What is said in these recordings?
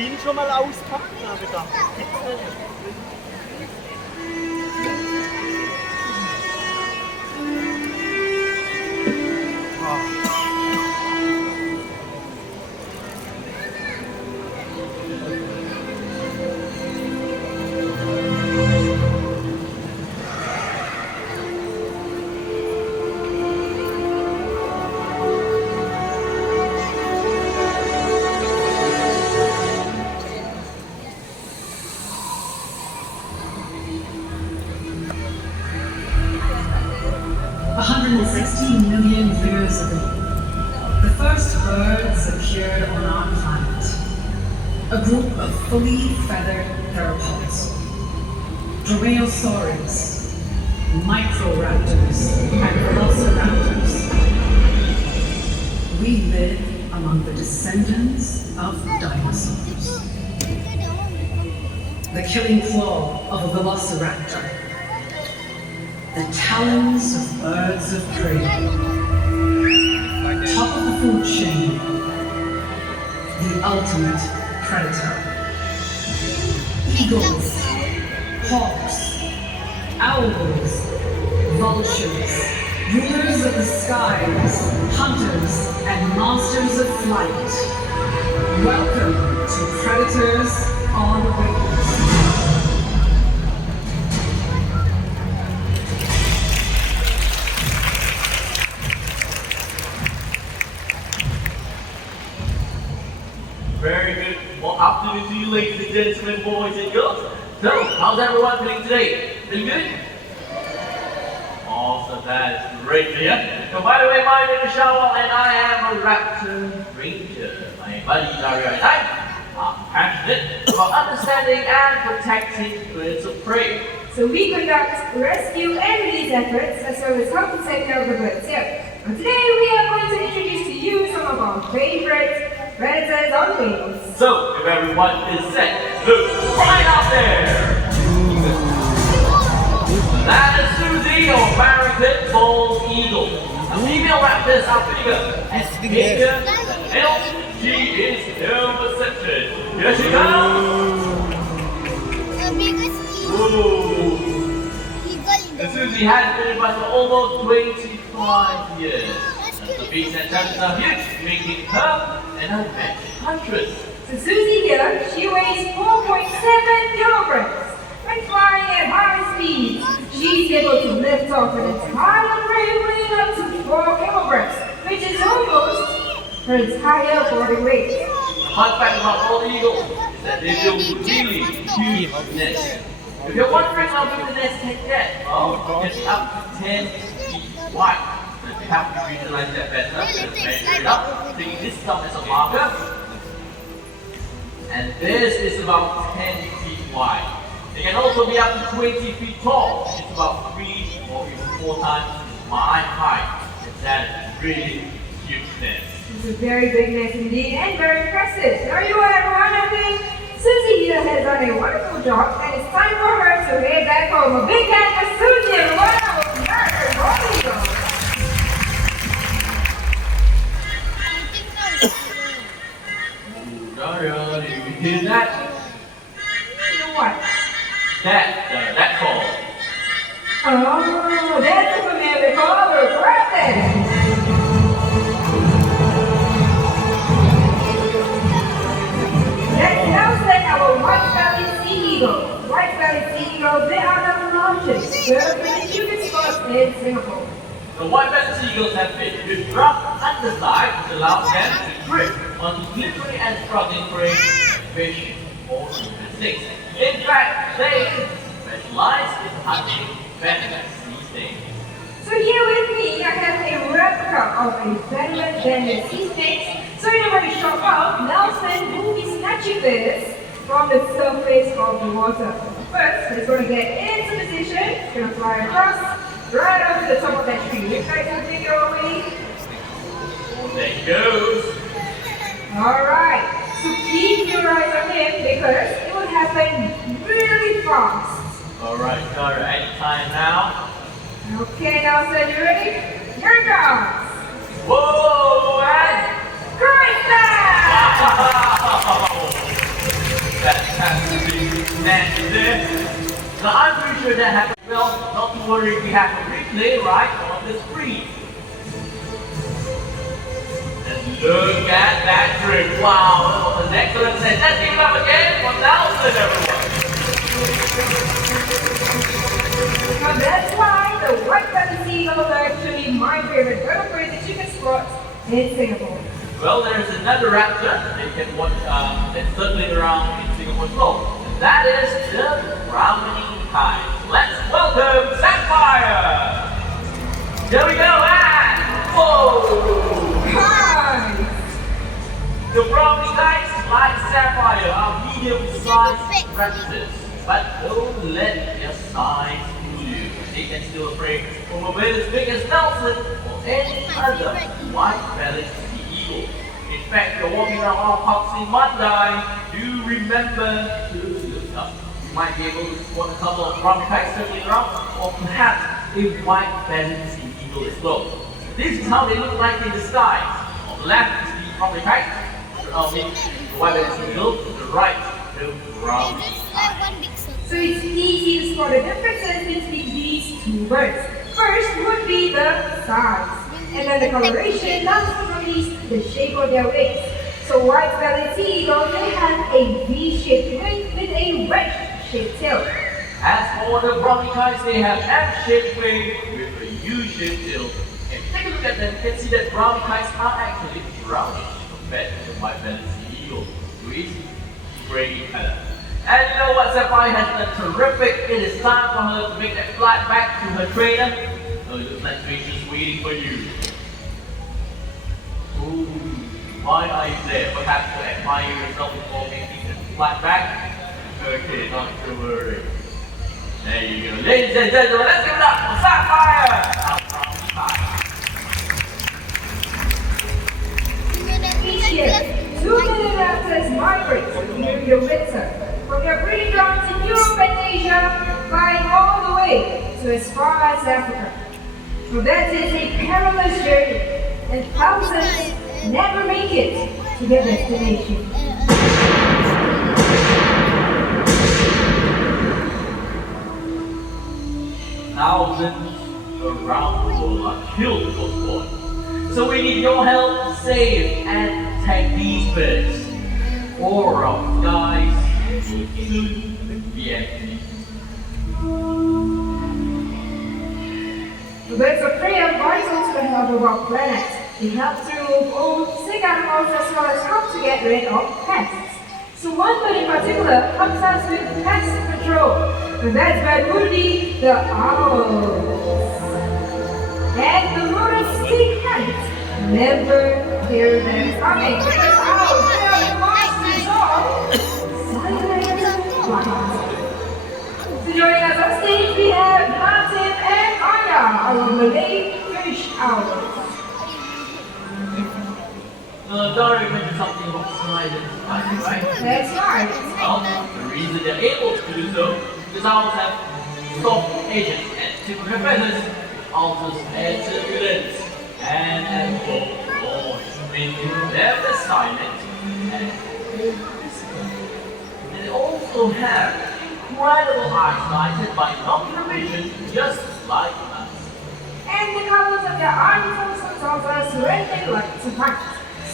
vorhin schon mal auspackt, aber da gibt's nicht. Million years ago, the first birds appeared on our planet. A group of fully feathered theropods. Dromaeosaurids, Microraptors, and Velociraptors. We live among the descendants of dinosaurs. The killing claw of a Velociraptor. The talons of birds of prey. Top of the food chain. The ultimate predator. Eagles, hawks, owls, vultures, rulers of the skies, hunters and masters of flight. Welcome to Predators on Wings. Very good. Well, afternoon to you, ladies and gentlemen, boys and girls. So, how's everyone feeling today? Feeling good? Awesome, that is great to hear. So, by the way, my name is Shawwal and I am a raptor ranger. My buddy Dario and I are passionate about understanding and protecting birds of prey. So we conduct rescue and release efforts as well as how to take care of the birds here. And today we are going to introduce to you some of our favorite predators on wings. So, if everyone is set, look right out there! That is Susie, or American bald eagle. A female raptor South Africa. And bigger than else, she is ill-accepted. Here she comes! And Susie has been with us for almost 25 years. The beaks and tusks are huge, making her an adventure huntress. So Susie here, she weighs 4.7 kilograms. When flying at high speeds, she's able to lift off an entire prey weighing up to 4 kilograms, which is almost her entire body weight. The fun fact about bald eagles is that they build really huge nests. If you're wondering how big the nest can get, well, it's up to 10 feet wide. So if you have to visualize that better, just measure it up. Taking this thumb as a marker. And this is about 10 feet wide. It can also be up to 20 feet tall. It's about 3 or even 4 times my height. And that is really huge nest. It's a very big nest indeed and very impressive. Now you are everyone, I think Susie here has done a wonderful job and it's time for her to head back home. A big hand for Susie and wow, nerd, bald eagle. Dario, did you hear that? You know what? That call. Oh, that's a familiar call. Perfect. Let's now say our white-bellied sea eagle. White-bellied sea eagles, they are the largest bird with the cutest spots in Singapore. The white-bellied sea eagles have been with rough underside which allows them to grip on slippery and struggling prey, fish, or insects. In fact, they specialize in hunting venomous sea snakes. So here with me, I have a replica of a venomous sea snake. So in order to show off, Nelson will be snatching this from the surface of the water. First, it's going to get into position. It's going to fly across, right up to the top of that tree. Looks like a video already. There he goes. Alright, so keep your eyes on him because it will happen really fast. Alright, anytime now. Okay, Nelson, you ready? Here it comes. Whoa, and Great snap! wow! And now I'm pretty sure that happened. Well, not to worry, we have a replay right on the screen. And look at that trick. Wow, that was an excellent set. Let's give it up again for Nelson, everyone. Now that's why the White-bellied Sea Eagle is actually my favorite bird that you can spot in Singapore. Well, there's another raptor that you can watch that's circling around in Singapore as well. And that is the browning kite. Let's welcome Sapphire! Here we go, and whoa! Hi! The browning kites, like Sapphire, are medium-sized raptors. But don't let their size fool you. They can still prey from a whale as big as Nelson or any other white-bellied sea eagle. In fact, you're walking around our parks in Mandai, do remember to look up. You might be able to spot a couple of browning kites circling around, or perhaps a white-bellied sea eagle as well. This is how they look like in the sky. On the left is the browning kite, the white-bellied sea eagle, to the right, the browning kite. So it's easy to spot the differences between these two birds. First would be the size, and then the coloration, last but not least, the shape of their wings. So white-bellied sea eagle, they have a V-shaped wing with a wedge-shaped tail. As for the brownie kites, they have F-shaped wing with a U-shaped tail. And take a look at them, you can see that brownie kites are actually brownish compared to the white-bellied sea eagle, who is gray in color. And you know what, Sapphire has done terrific. It is time for her to make that flight back to her trainer. So it looks like she's waiting for you. Ooh, why are you there? Perhaps to admire yourself before making the flight back? Okay, not to worry. There you go. Ladies and gentlemen, let's give it up for Sapphire! Each year, 2 million raptors migrate during the winter from their breeding grounds in Europe and Asia, flying all the way to as far as Africa. So that is a perilous journey, and thousands never make it to their destination. Thousands around the world are killed for sport. So we need your help to save and protect these birds. Or our skies will soon be empty. The birds of prey are vital to the health of our planet. They help to remove all sick animals as well as help to get rid of pests. So one bird in particular helps us with pest control. And that bird would be the owl. And the rodents stay quiet. Never hear them coming because owls, they are the monsters of silent flight. So joining us on stage we have Martin and Aya, our Malay fish owls. Dara mentioned something about silent flight, right? That's right. Well, the reason they're able to do so is owls have soft edges and tip of their feathers, owls add turbulence and add noise, making them silent and invisible. And they also have incredible eyesight by binocular vision, just like us. And the colors of their eyes also tells us when they like to hunt.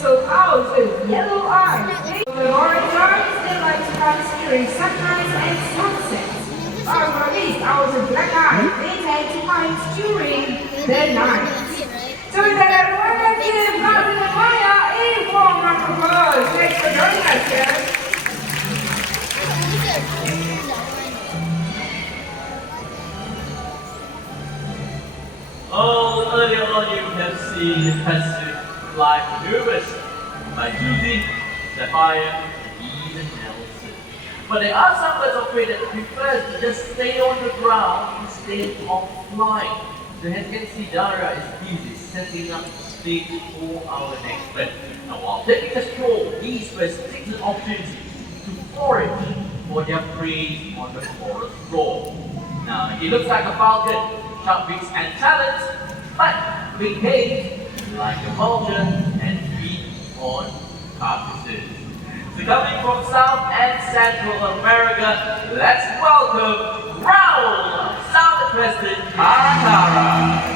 So owls with yellow eyes, with orange eyes, they like to hunt during sunrise and sunset. Or at least owls with black eyes, they tend to hunt during the night. So with that, everyone, let's give Martin and Maya a warm round of applause. Thanks for joining us here. Oh, earlier on you have seen passive flight maneuvers by Susie, Sapphire, even Nelson. But there are some birds of prey that prefer to just stay on the ground instead of flying. So as you can see, Dara is busy setting up the stage for our next bird. Now while taking a stroll, these birds take the opportunity to forage for their prey on the forest floor. Now it looks like a falcon, sharp beaks and talons, but behaves like a vulture and feed on carcasses. So coming from south and Central America, let's welcome Raul, Southern Crested Caracara.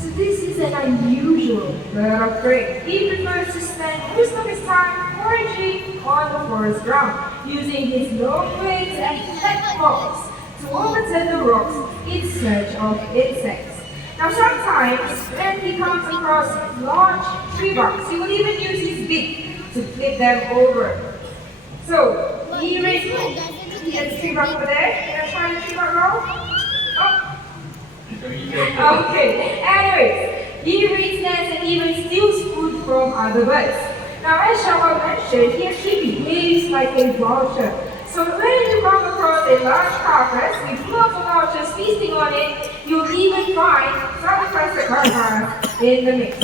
So this is an unusual bird of prey. He prefers to spend most of his time foraging on the forest ground, using his long wings and flat claws to overturn the rocks in search of insects. Now sometimes when he comes across large tree barks, he will even use his beak to flip them over. So he raises the tree bark over there. Can I try the tree bark roll? Oh. Okay, anyways, he reads nests and even steals food from other birds. Now as Shawal mentioned, he actually behaves like a vulture. So when you come across a large carcass with lots of vultures feasting on it, you'll even find some crested caracara in the mix.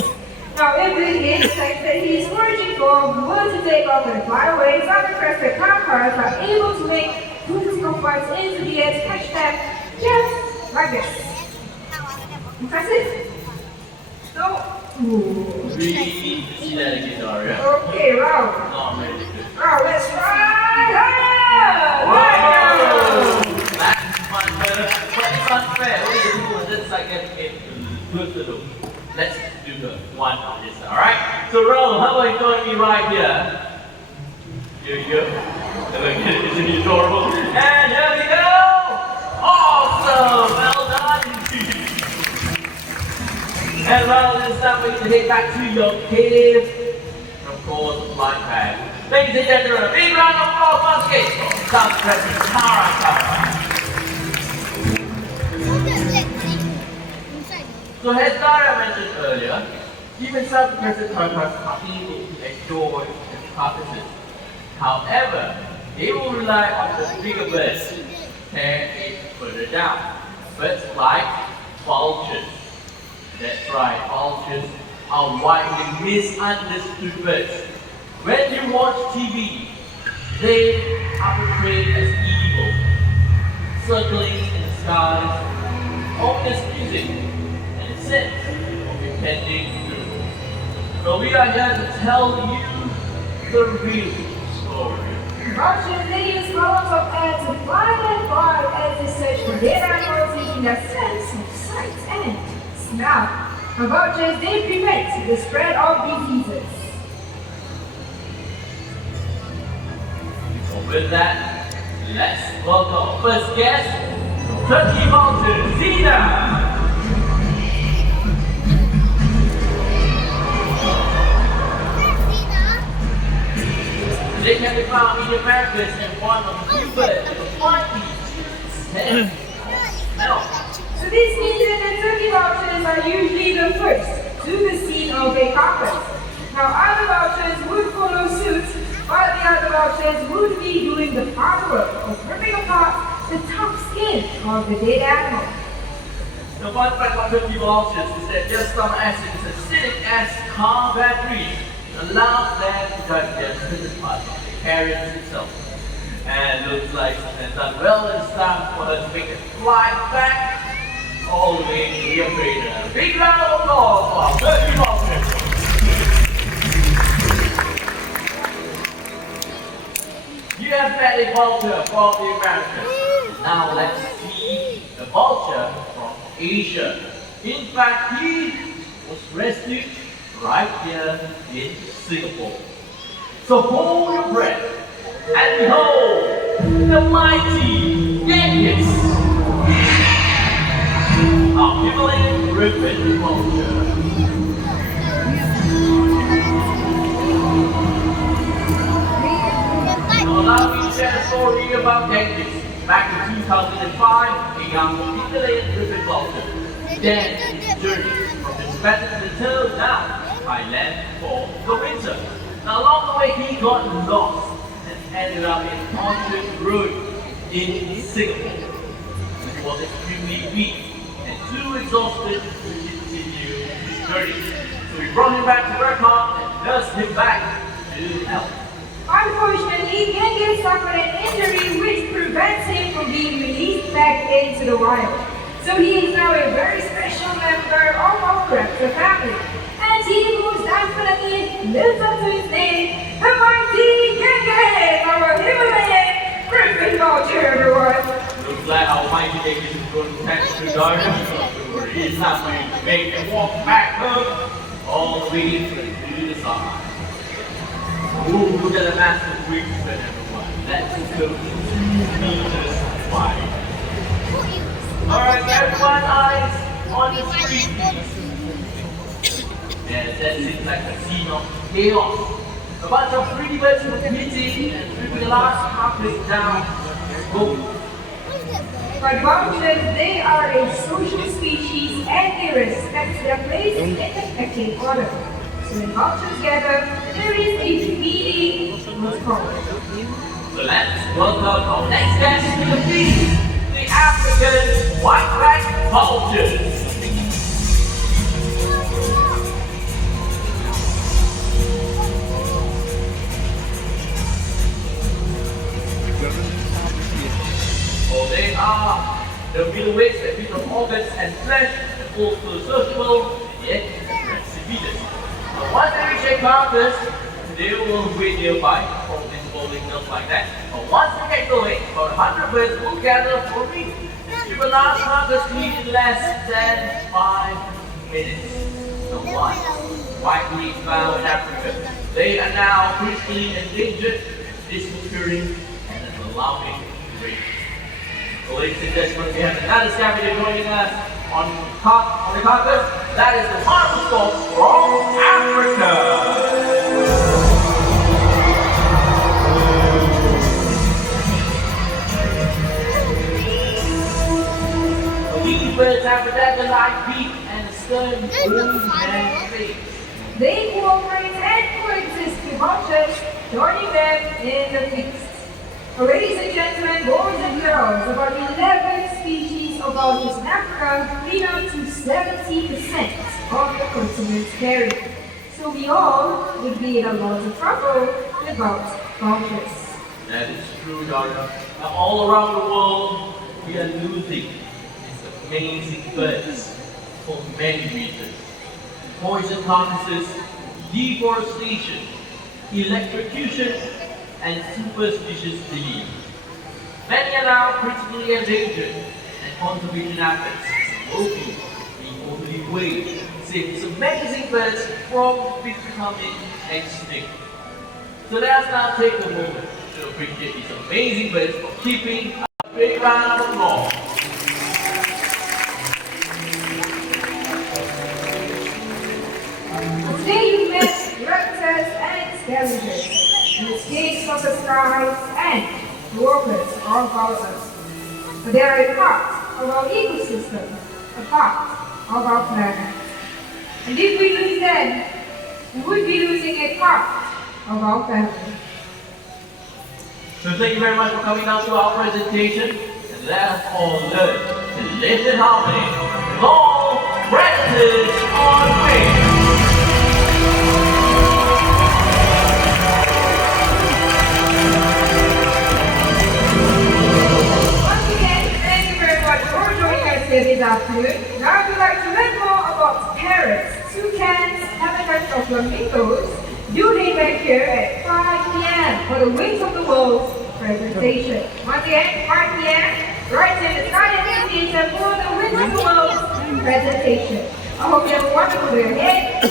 Now if the insects that he is foraging for were to take off and fly away, some crested caracaras are able to make vertical flights into the air to catch them just like this. Impressive? No? Ooh. Really need to see that again, Daria. Okay, Raul. Not very good. Raul, let's try higher! That's much better, but it's unfair. What do you do? That's like getting personal. Let's do the one on this, alright? So Raul, how about you join me right here? Here you go. Isn't he adorable? And here we go! Awesome! Well done! And Raul, it's time for you to head back to your cave. And of course, flight pad. Ladies and gentlemen, a big round of applause once again for South Crested Caracara. So as Dara mentioned earlier, even South Crested Caracaras are able to enjoy the carcasses. However, they will rely on the bigger birds to tear it further down. Birds like vultures. That's right, vultures are widely misunderstood birds. When you watch TV, they are portrayed as evil, circling in the skies, always music, and a sense of impending doom. So we are here to tell you the real story. Vultures, they use columns of air to fly and fly as they search for dead animals using their sense of sight and smell. And vultures, they prevent the spread of diseases. So with that, let's welcome our first guest, Turkey Vultures, Zina! They can be found in the Americas and one of the few birds that are widely smell. So this means that the turkey vultures are usually the first to the scene of a carcass. Now other vultures would follow suit, but the other vultures would be doing the hard work of ripping apart the tough skin of the dead animal. The fun fact about Turkey Vultures is that their stomach acid is acidic as car batteries. It allows them to digest the part of the carrion itself. And looks like it has done well, and it's time for her to make it fly back all the way to the Amphitheatre. Big round of applause for Turkey Vultures! You have met a vulture from the Americas. Now let's see the vulture from Asia. In fact, he was rescued right here in Singapore. So hold your breath and behold the mighty Yankees, our Himalayan ribbon vulture. Now allow me to share a story about Yankees. Back in 2005, a young Himalayan ribbon vulture began his journey from the Tibetan plateau down to Thailand for the winter. Now along the way he got lost and ended up in Orchard Road in Singapore. He was extremely weak and too exhausted to continue his journey. So we brought him back to BirdParadise and nursed him back to health. Unfortunately, Genghis suffered an injury which prevents him from being released back into the wild. So he is now a very special member of our raptor family. And to Darkness, it's not going to make them walk back up all the way to the side. Ooh, look at the massive wingspan, everyone. That's so 2 meters wide. Alright, everyone, eyes on the street. And that seems like a scene of chaos. A bunch of pretty birds competing and stripping the last carpet down. Boom. But vultures, they are a social species and they respect their place in the pecking order. So when vultures gather, there is a feeding protocol. So let's welcome our next guest to the feast, the African white-bellied vultures. Oh, they are the middleweights that feed on organs and flesh, and also sociable, yet aggressive eaters. But once they reach their carcass, they will wait nearby, probably following just like that. But once they get going, about 100 birds will gather for a meal. You will not carcass meat in less than 5 minutes. The one widely found in Africa. They are now critically endangered, disappearing, and an alarming rate. So ladies and gentlemen, we have another scavenger joining us on the carcass. That is the marble stork from Africa. These birds have a dagger-like beak and a stern boom and face. They cooperate and coexist with vultures, joining them in the feast. Ladies and gentlemen, boys and girls, about 11 species of vultures in Africa lead up to 70% of the continent's area. So we all would be in a lot of trouble without vultures. That is true, Donna. Now, all around the world, we are losing these amazing birds for many reasons. Poison carcasses, deforestation, electrocution, and superstitious beliefs. Many are now critically endangered, and conservation efforts will be the only way to save these amazing birds from becoming extinct. So let us now take a moment to appreciate these amazing birds for keeping a big round of applause. Today you met raptors and scavengers, the escapes of the skies and the workers all about us. But they are a part of our ecosystem, a part of our planet. And if we lose them, we would be losing a part of our family. So thank you very much for coming down to our presentation, and let us all learn to live in harmony with all predators on wing. Once again, thank you very much for joining us here this afternoon. Now if you'd like to learn more about parrots, toucans, habitats of flamingos, do hang back here at 5 p.m. for the Wings of the World presentation. Once again, 5 p.m. right in the Sky Amphitheatre for the Wings of the World presentation. I hope you have a wonderful day ahead.